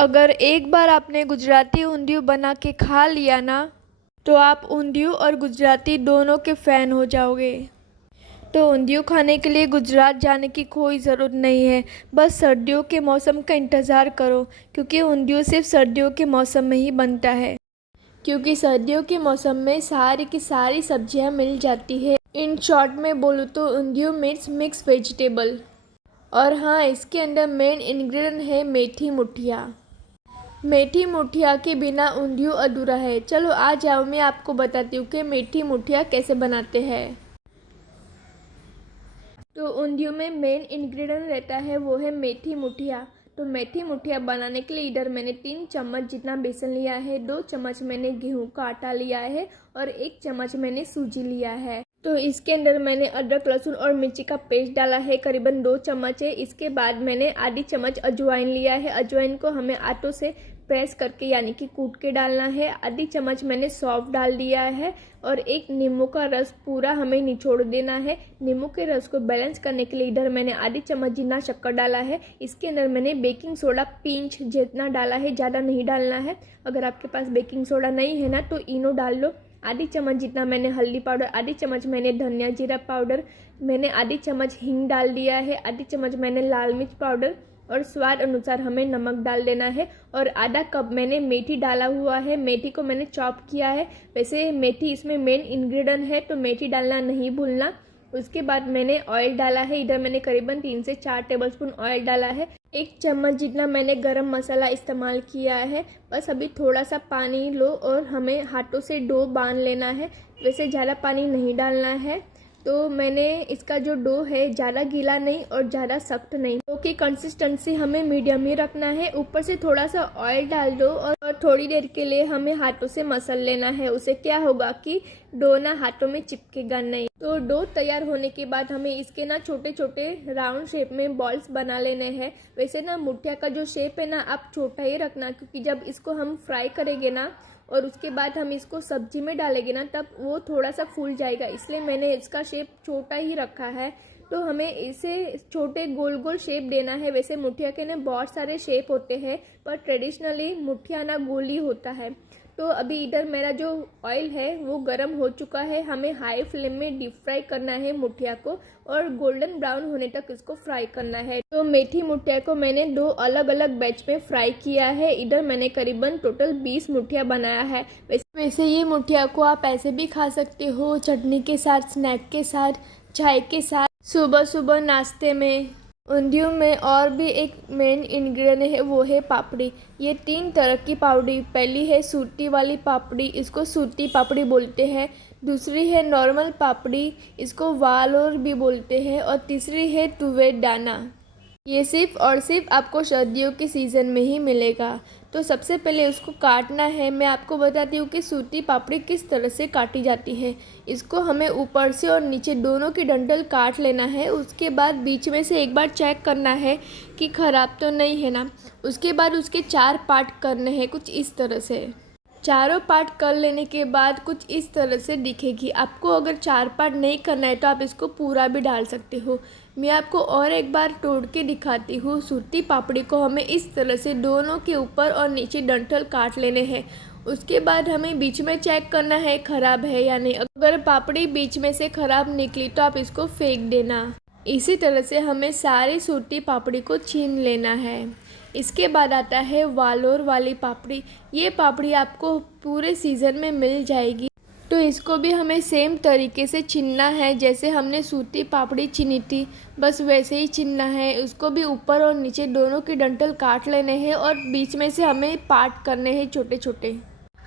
अगर एक बार आपने गुजराती ऊंधिયું बना के खा लिया ना, तो आप ऊंधिયું और गुजराती दोनों के फ़ैन हो जाओगे। तो ऊंधिયું खाने के लिए गुजरात जाने की कोई ज़रूरत नहीं है, बस सर्दियों के मौसम का इंतज़ार करो, क्योंकि ऊंधिયું सिर्फ सर्दियों के मौसम में ही बनता है। क्योंकि सर्दियों के मौसम में सारी की सारी सब्जियां मिल जाती है। इन शॉर्ट में बोलूँ तो ऊंधिયું मीन्स मिक्स वेजिटेबल। और हाँ, इसके अंदर मेन इंग्रेडिएंट है मेथी मुठिया। मेथी मुठिया के बिना ऊंधिયું अधूरा है। चलो आ जाओ, मैं आपको बताती हूँ कि मेथी मुठिया कैसे बनाते हैं। तो ऊंधिયું में मेन इंग्रेडिएंट रहता है वो है मेथी मुठिया। तो मेथी मुठिया बनाने के लिए इधर मैंने 3 चम्मच जितना बेसन लिया है, 2 चम्मच मैंने गेहूं का आटा लिया है और 1 चम्मच मैंने सूजी लिया है। तो इसके अंदर मैंने अदरक, लहसुन और मिर्ची का पेस्ट डाला है, करीबन 2 चम्मच है। इसके बाद मैंने आधी चम्मच अजवाइन लिया है। अजवाइन को हमें आटों से प्रेस करके यानी कि कूट के डालना है। आधी चम्मच मैंने सौंफ डाल दिया है और एक नींबू का रस पूरा हमें निचोड़ देना है। नींबू के रस को बैलेंस करने के लिए इधर मैंने आधी चम्मच जितना शक्कर डाला है। इसके अंदर मैंने बेकिंग सोडा पिंच जितना डाला है, ज़्यादा नहीं डालना है। अगर आपके पास बेकिंग सोडा नहीं है ना तो इनो डाल लो। आधी चम्मच जितना मैंने हल्दी पाउडर, आधी चम्मच मैंने धनिया जीरा पाउडर, मैंने आधी चम्मच हींग डाल दिया है, आधी चम्मच मैंने लाल मिर्च पाउडर और स्वाद अनुसार हमें नमक डाल देना है। और आधा कप मैंने मेथी डाला हुआ है। मेथी को मैंने चॉप किया है। वैसे मेथी इसमें मेन इंग्रेडिएंट है, तो मेथी डालना नहीं भूलना। उसके बाद मैंने ऑयल डाला है। इधर मैंने करीबन 3 से 4 टेबलस्पून ऑयल डाला है। 1 चम्मच जितना मैंने गरम मसाला इस्तेमाल किया है। बस अभी थोड़ा सा पानी लो और हमें हाथों से डो बांध लेना है। वैसे ज़्यादा पानी नहीं डालना है। तो मैंने इसका जो डो है ज़्यादा गीला नहीं और ज़्यादा सख्त नहीं, डो की कंसिस्टेंसी हमें मीडियम ही रखना है। ऊपर से थोड़ा सा ऑयल डाल दो और थोड़ी देर के लिए हमें हाथों से मसल लेना है। उससे क्या होगा कि डो ना हाथों में चिपकेगा नहीं। तो डो तैयार होने के बाद हमें इसके ना छोटे छोटे राउंड शेप में बॉल्स बना लेने हैं। वैसे ना मुठिया का जो शेप है ना आप छोटा ही रखना, क्योंकि जब इसको हम फ्राई करेंगे ना और उसके बाद हम इसको सब्जी में डालेंगे ना तब वो थोड़ा सा फूल जाएगा, इसलिए मैंने इसका शेप छोटा ही रखा है। तो हमें इसे छोटे गोल गोल शेप देना है। वैसे मुठिया के ना बहुत सारे शेप होते हैं, पर ट्रेडिशनली मुठिया ना गोल ही होता है। तो अभी इधर मेरा जो ऑयल है वो गर्म हो चुका है। हमें हाई फ्लेम में डीप फ्राई करना है मुठिया को और गोल्डन ब्राउन होने तक इसको फ्राई करना है। तो मेथी मुठिया को मैंने 2 अलग अलग बैच में फ्राई किया है। इधर मैंने करीबन टोटल 20 मुठिया बनाया है। वैसे ये मुठिया को आप ऐसे भी खा सकते हो, चटनी के साथ, स्नैक के साथ, चाय के साथ, सुबह सुबह नाश्ते में। ऊंधिયું में और भी एक मेन इंग्रेडिएंट है वो है पापड़ी। ये 3 तरह की पापड़ी, पहली है सूती वाली पापड़ी, इसको सूती पापड़ी बोलते हैं। दूसरी है नॉर्मल पापड़ी, इसको वालोर भी बोलते हैं। और तीसरी है तुवेर दाना। ये सिर्फ और सिर्फ आपको सर्दियों के सीज़न में ही मिलेगा। तो सबसे पहले उसको काटना है। मैं आपको बताती हूँ कि सूती पापड़ी किस तरह से काटी जाती है। इसको हमें ऊपर से और नीचे दोनों की डंठल काट लेना है। उसके बाद बीच में से एक बार चेक करना है कि ख़राब तो नहीं है ना। उसके बाद उसके 4 पार्ट करने हैं कुछ इस तरह से। चारों पार्ट कर लेने के बाद कुछ इस तरह से दिखेगी। आपको अगर 4 पार्ट नहीं करना है तो आप इसको पूरा भी डाल सकते हो। मैं आपको और एक बार तोड़ के दिखाती हूँ। सूती पापड़ी को हमें इस तरह से दोनों के ऊपर और नीचे डंठल काट लेने हैं। उसके बाद हमें बीच में चेक करना है ख़राब है या नहीं। अगर पापड़ी बीच में से ख़राब निकली तो आप इसको फेंक देना। इसी तरह से हमें सारी सूती पापड़ी को छीन लेना है। इसके बाद आता है वालोर वाली पापड़ी। ये पापड़ी आपको पूरे सीज़न में मिल जाएगी। तो इसको भी हमें सेम तरीके से छीनना है जैसे हमने सूती पापड़ी छीनी थी, बस वैसे ही छीनना है। उसको भी ऊपर और नीचे दोनों की डंठल काट लेने हैं और बीच में से हमें पार्ट करने हैं छोटे छोटे।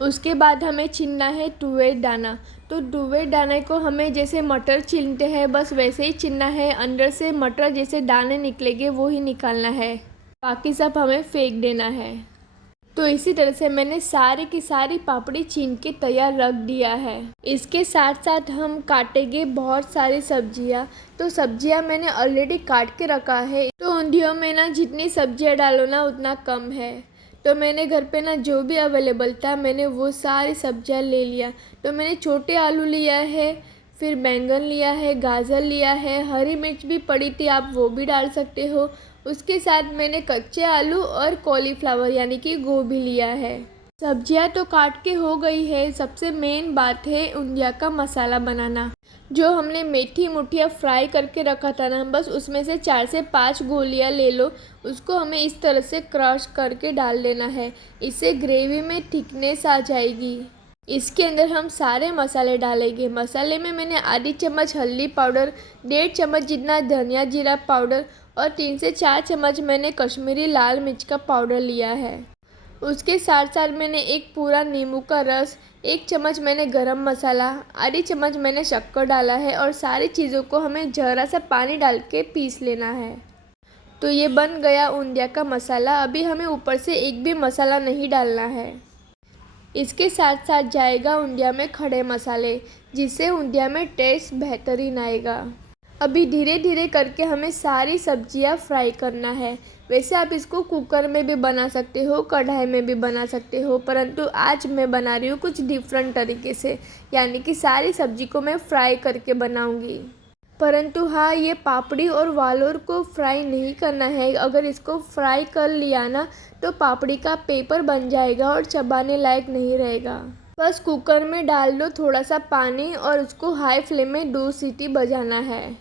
उसके बाद हमें छीनना है तुवेर दाना। तो तुवेर दाने को हमें जैसे मटर छीनते हैं बस वैसे ही छीनना है। अंदर से मटर जैसे दाने निकलेंगे वो ही निकालना है, बाकी सब हमें फेंक देना है। तो इसी तरह से मैंने सारी की सारी पापड़ी छीन के तैयार रख दिया है। इसके साथ साथ हम काटेंगे बहुत सारी सब्जियां। तो सब्जियां मैंने ऑलरेडी काट के रखा है। तो ऊंधियों में ना जितनी सब्जियां डालो ना उतना कम है। तो मैंने घर पे ना जो भी अवेलेबल था मैंने वो सारी सब्जियां ले लिया। तो मैंने छोटे आलू लिया है, फिर बैंगन लिया है, गाजर लिया है, हरी मिर्च भी पड़ी थी आप वो भी डाल सकते हो, उसके साथ मैंने कच्चे आलू और कॉलीफ्लावर यानी कि गोभी लिया है। सब्जियां तो काट के हो गई है, सबसे मेन बात है ऊंधिया का मसाला बनाना। जो हमने मेथी मुठिया फ्राई करके रखा था ना, बस उसमें से 4 से 5 गोलियां ले लो। उसको हमें इस तरह से क्रश करके डाल देना है, इससे ग्रेवी में थिकनेस आ जाएगी। इसके अंदर हम सारे मसाले डालेंगे। मसाले में मैंने आधी चम्मच हल्दी पाउडर, 1.5 चम्मच जितना धनिया जीरा पाउडर और 3 से 4 चम्मच मैंने कश्मीरी लाल मिर्च का पाउडर लिया है। उसके साथ साथ मैंने एक पूरा नींबू का रस, 1 चम्मच मैंने गरम मसाला, आधी चम्मच मैंने शक्कर डाला है और सारी चीज़ों को हमें ज़रा सा पानी डाल के पीस लेना है। तो ये बन गया ऊंधिया का मसाला। अभी हमें ऊपर से एक भी मसाला नहीं डालना है। इसके साथ साथ जाएगा ऊंधिया में खड़े मसाले, जिससे ऊंधिया में टेस्ट बेहतरीन आएगा। अभी धीरे धीरे करके हमें सारी सब्जियां फ्राई करना है। वैसे आप इसको कुकर में भी बना सकते हो, कढ़ाई में भी बना सकते हो, परंतु आज मैं बना रही हूँ कुछ डिफरेंट तरीके से, यानी कि सारी सब्जी को मैं फ्राई करके बनाऊँगी। परंतु हाँ, ये पापड़ी और वालोर को फ्राई नहीं करना है। अगर इसको फ्राई कर लिया ना तो पापड़ी का पेपर बन जाएगा और चबाने लायक नहीं रहेगा। बस कुकर में डाल दो थोड़ा सा पानी और उसको हाई फ्लेम में 2 सीटी बजाना है।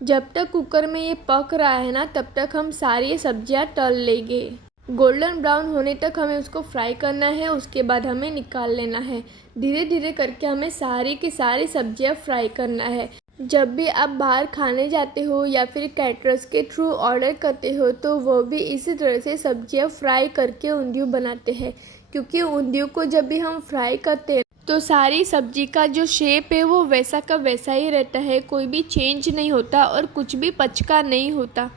जब तक कुकर में ये पक रहा है ना, तब तक हम सारी सब्जियां तल लेंगे। गोल्डन ब्राउन होने तक हमें उसको फ्राई करना है, उसके बाद हमें निकाल लेना है। धीरे धीरे करके हमें सारी की सारी सब्जियां फ्राई करना है। जब भी आप बाहर खाने जाते हो या फिर कैटरर्स के थ्रू ऑर्डर करते हो, तो वो भी इसी तरह से सब्जियां फ्राई करके ऊंधियू बनाते हैं। क्योंकि ऊंधियू को जब भी हम फ्राई करते हैं तो सारी सब्जी का जो शेप है वो वैसा का वैसा ही रहता है, कोई भी चेंज नहीं होता और कुछ भी पचका नहीं होता।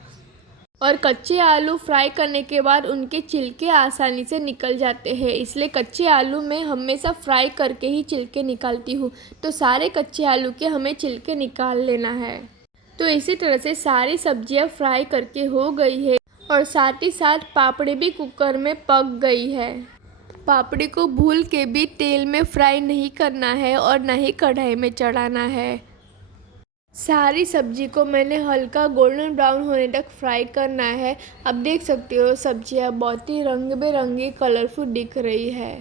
और कच्चे आलू फ्राई करने के बाद उनके छिलके आसानी से निकल जाते हैं, इसलिए कच्चे आलू मैं हमेशा फ्राई करके ही छिलके निकालती हूँ। तो सारे कच्चे आलू के हमें छिलके निकाल लेना है। तो इसी तरह से सारी सब्जियाँ फ्राई करके हो गई है और साथ ही साथ पापड़ी भी कुकर में पक गई है। पापड़ी को भूल के भी तेल में फ्राई नहीं करना है और ना ही कढ़ाई में चढ़ाना है। सारी सब्जी को मैंने हल्का गोल्डन ब्राउन होने तक फ्राई करना है। अब देख सकते हो सब्जियां बहुत ही रंग बेरंगी कलरफुल दिख रही है।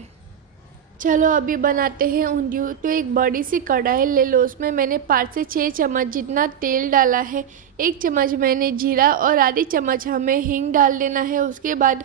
चलो अभी बनाते हैं ऊंधियू। तो एक बड़ी सी कढ़ाई ले लो, उसमें मैंने 5 से 6 चम्मच जितना तेल डाला है। 1 चम्मच मैंने जीरा और आधी चम्मच हमें हींग डाल देना है। उसके बाद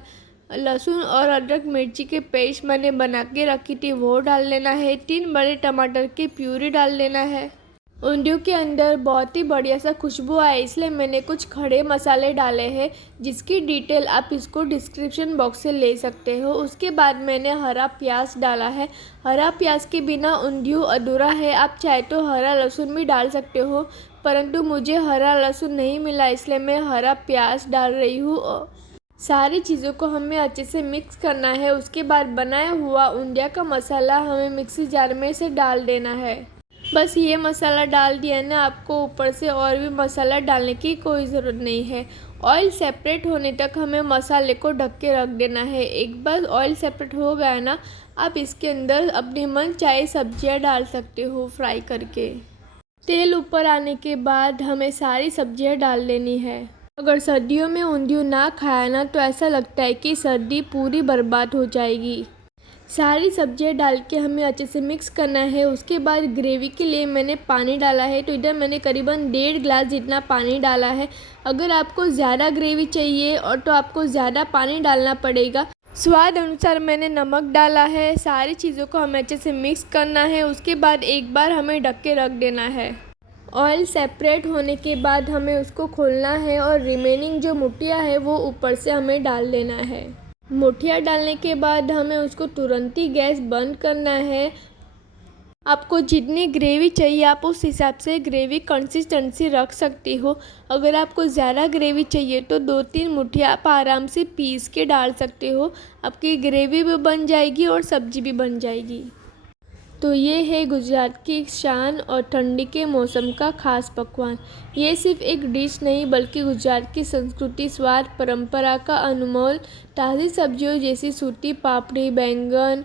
लहसुन और अदरक मिर्ची के पेस्ट मैंने बना के रखी थी वो डाल लेना है। 3 बड़े टमाटर की प्यूरी डाल देना है। ऊंधियू के अंदर बहुत ही बढ़िया सा खुशबू आए, इसलिए मैंने कुछ खड़े मसाले डाले हैं, जिसकी डिटेल आप इसको डिस्क्रिप्शन बॉक्स से ले सकते हो। उसके बाद मैंने हरा प्याज डाला है। हरा प्याज के बिना ऊंधियू अधूरा है। आप चाहे तो हरा लहसुन भी डाल सकते हो, परंतु मुझे हरा लहसुन नहीं मिला, इसलिए मैं हरा प्याज डाल रही हूँ। सारी चीज़ों को हमें अच्छे से मिक्स करना है। उसके बाद बनाया हुआ ऊंधिया का मसाला हमें मिक्सी जार में से डाल देना है। बस ये मसाला डाल दिया ना, आपको ऊपर से और भी मसाला डालने की कोई ज़रूरत नहीं है। ऑयल सेपरेट होने तक हमें मसाले को ढक के रख देना है। एक बार ऑयल सेपरेट हो गया ना, आप इसके अंदर अपनी मन चाहे सब्जियां डाल सकते हो फ्राई करके। तेल ऊपर आने के बाद हमें सारी सब्जियां डाल लेनी है। अगर सर्दियों में ऊंधियू ना खाया ना, तो ऐसा लगता है कि सर्दी पूरी बर्बाद हो जाएगी। सारी सब्जियां डाल के हमें अच्छे से मिक्स करना है। उसके बाद ग्रेवी के लिए मैंने पानी डाला है। तो इधर मैंने करीबन 1.5 गिलास जितना पानी डाला है। अगर आपको ज़्यादा ग्रेवी चाहिए और तो आपको ज़्यादा पानी डालना पड़ेगा। स्वाद अनुसार मैंने नमक डाला है। सारी चीज़ों को हमें अच्छे से मिक्स करना है। उसके बाद एक बार हमें ढक के रख देना है। ऑयल सेपरेट होने के बाद हमें उसको खोलना है और रिमेनिंग जो मुठिया है वो ऊपर से हमें डाल देना है। मुठिया डालने के बाद हमें उसको तुरंत ही गैस बंद करना है। आपको जितनी ग्रेवी चाहिए आप उस हिसाब से ग्रेवी कंसिस्टेंसी रख सकती हो। अगर आपको ज़्यादा ग्रेवी चाहिए तो 2-3 मुठिया आप आराम से पीस के डाल सकते हो। आपकी ग्रेवी भी बन जाएगी और सब्जी भी बन जाएगी। तो ये है गुजरात की शान और ठंडी के मौसम का खास पकवान। ये सिर्फ एक डिश नहीं बल्कि गुजरात की संस्कृति, स्वाद, परंपरा का अनमोल। ताज़ी सब्जियों जैसी सूती पापड़ी, बैंगन,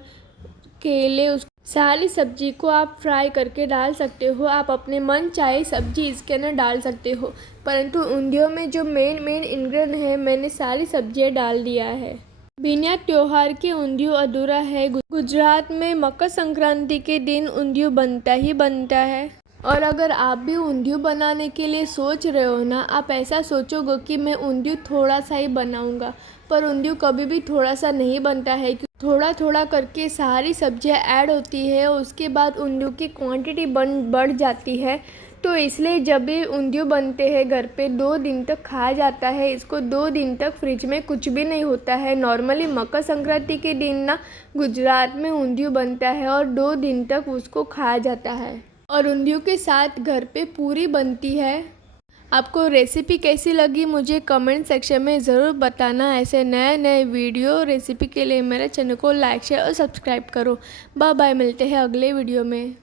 केले सारी सब्जी को आप फ्राई करके डाल सकते हो। आप अपने मन चाहे सब्जी इसके अंदर डाल सकते हो, परंतु ऊंधियों में जो मेन इंग्रेडिएंट है मैंने सारी सब्जियां डाल दिया है। बिना त्योहार के ऊंधियों अधूरा है। गुजरात में मकर संक्रांति के दिन ऊंधियों बनता ही बनता है। और अगर आप भी ऊंधियों बनाने के लिए सोच रहे हो ना, आप ऐसा सोचोगे कि मैं ऊंधियों थोड़ा सा ही बनाऊंगा, पर ऊंधियों कभी भी थोड़ा सा नहीं बनता है। थोड़ा थोड़ा करके सारी सब्जियां ऐड होती है, उसके बाद ऊंधियों की क्वांटिटी बढ़ जाती है। तो इसलिए जब भी ऊंधियों बनते हैं घर पे 2 दिन तक खाया जाता है। इसको 2 दिन तक फ्रिज में कुछ भी नहीं होता है। नॉर्मली मकर संक्रांति के दिन ना गुजरात में ऊंधियों बनता है और 2 दिन तक उसको खाया जाता है। और ऊंधियों के साथ घर पे पूरी बनती है। आपको रेसिपी कैसी लगी मुझे कमेंट सेक्शन में ज़रूर बताना। ऐसे नए नए वीडियो रेसिपी के लिए मेरे चैनल को लाइक शेयर और सब्सक्राइब करो। बाय बाय, मिलते हैं अगले वीडियो में।